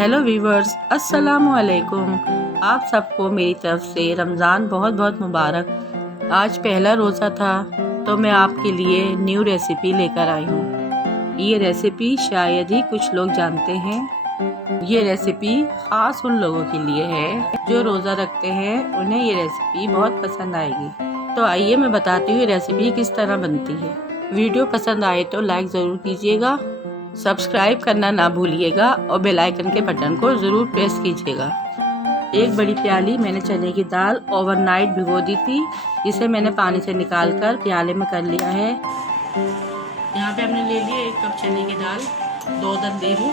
Hello viewers, अस्सलामु अलैकुम। आप सबको मेरी तरफ से रमज़ान बहुत बहुत मुबारक। आज पहला रोज़ा था तो मैं आपके लिए न्यू रेसिपी लेकर आई हूँ। ये रेसिपी शायद ही कुछ लोग जानते हैं। ये रेसिपी ख़ास उन लोगों के लिए है जो रोज़ा रखते हैं, उन्हें ये रेसिपी बहुत पसंद आएगी। तो आइए मैं बताती हूँ ये रेसिपी किस तरह बनती है। वीडियो पसंद आए तो लाइक ज़रूर कीजिएगा, सब्सक्राइब करना ना भूलिएगा और बेल आइकन के बटन को ज़रूर प्रेस कीजिएगा। एक बड़ी प्याली मैंने चने की दाल ओवरनाइट भिगो दी थी, जिसे मैंने पानी से निकालकर प्याले में कर लिया है। यहाँ पे हमने ले लिया 1 कप चने की दाल, 2 अदद नींबू,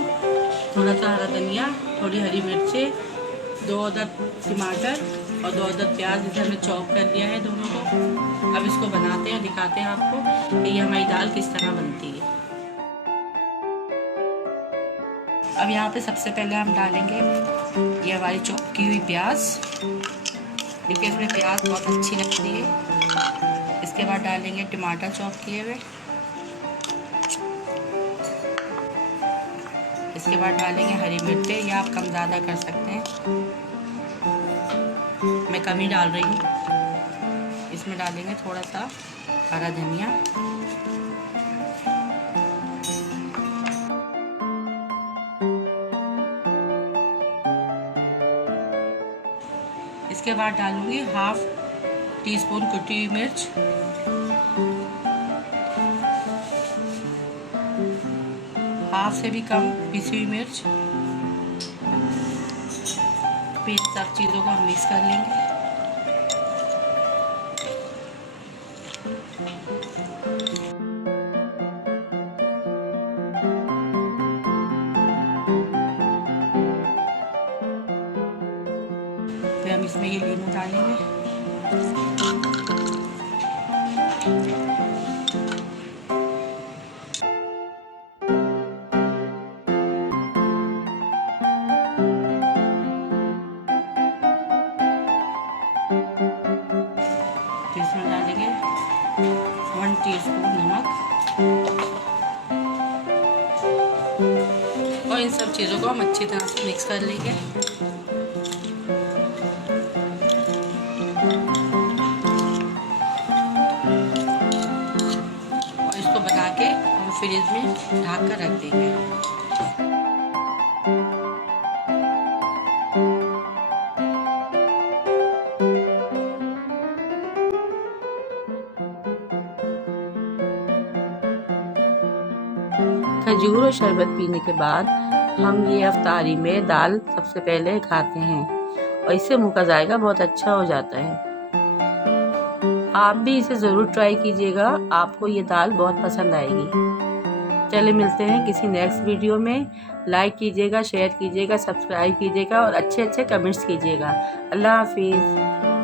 थोड़ा सा हरा धनिया, थोड़ी हरी मिर्चें, 2 अदद टमाटर और 2 अदद प्याज, जिसे हमने चॉप कर लिया है दोनों को। अब इसको बनाते हैं, दिखाते हैं आपको कि ये हमारी दाल किस तरह बनती है। अब यहाँ पे सबसे पहले हम डालेंगे ये हमारी चॉप की हुई प्याज, क्योंकि इसमें प्याज बहुत अच्छी लगती है। इसके बाद डालेंगे टमाटर चॉप किए हुए। इसके बाद डालेंगे हरी मिर्चें, या आप कम ज़्यादा कर सकते हैं, मैं कम ही डाल रही हूँ। इसमें डालेंगे थोड़ा सा हरा धनिया। इसके बाद डालूंगी 1/2 टीस्पून कुटी हुई मिर्च, 1/2 से भी कम पिसी हुई मिर्च। फिर सब चीज़ों को हम मिक्स कर लेंगे। फिर हम इसमें ये नींबू डालेंगे। फिर इसमें डालेंगे 1 टीस्पून नमक और इन सब चीज़ों को हम अच्छी तरह से मिक्स कर लेंगे। और इसको बना के हम फ्रिज में ढक कर रख देंगे। खजूर और शरबत पीने के बाद हम ये अफ्तारी में दाल सबसे पहले खाते हैं और इससे मुँह का जायका बहुत अच्छा हो जाता है। आप भी इसे ज़रूर ट्राई कीजिएगा, आपको ये दाल बहुत पसंद आएगी। चलिए मिलते हैं किसी नेक्स्ट वीडियो में। लाइक कीजिएगा, शेयर कीजिएगा, सब्सक्राइब कीजिएगा और अच्छे अच्छे कमेंट्स कीजिएगा। अल्लाह हाफिज़।